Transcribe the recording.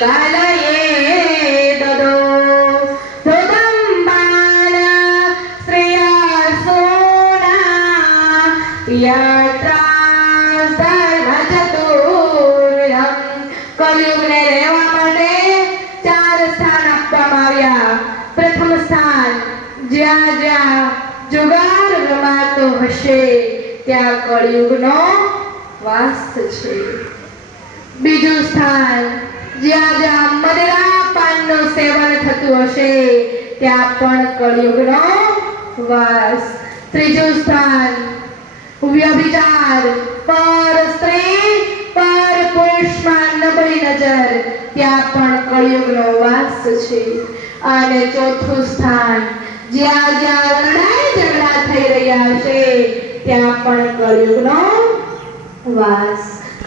કાલયે દદો ધોદંબાના શ્રેયા સોના યાત્રા ધર્મ ચતુર્યમ. કલયુગને રહેવા માટે 4 સ્થાન આપવામાં આવ્યા. પ્રથમ સ્થાન જ્યાં જ્યાં જુગાર રમાતો હશે ત્યાં કળિયુગનો વાસ છે. બીજું સ્થાન જ્યાં જ્યાં મદરા પાનનું સેવન થતું હશે ત્યાં પણ કળિયુગનો વાસ. ત્રીજું સ્થાન વ્યભિચાર, પર સ્ત્રી પર પુરુષમાં નબળી નજર, ત્યાં પણ કળિયુગનો વાસ છે. અને ચોથું સ્થાન જ્યાં જ્યાં લડાઈ ઝઘડા થઈ રહ્યા છે ત્યાં પણ કળિયુગનો વાસ.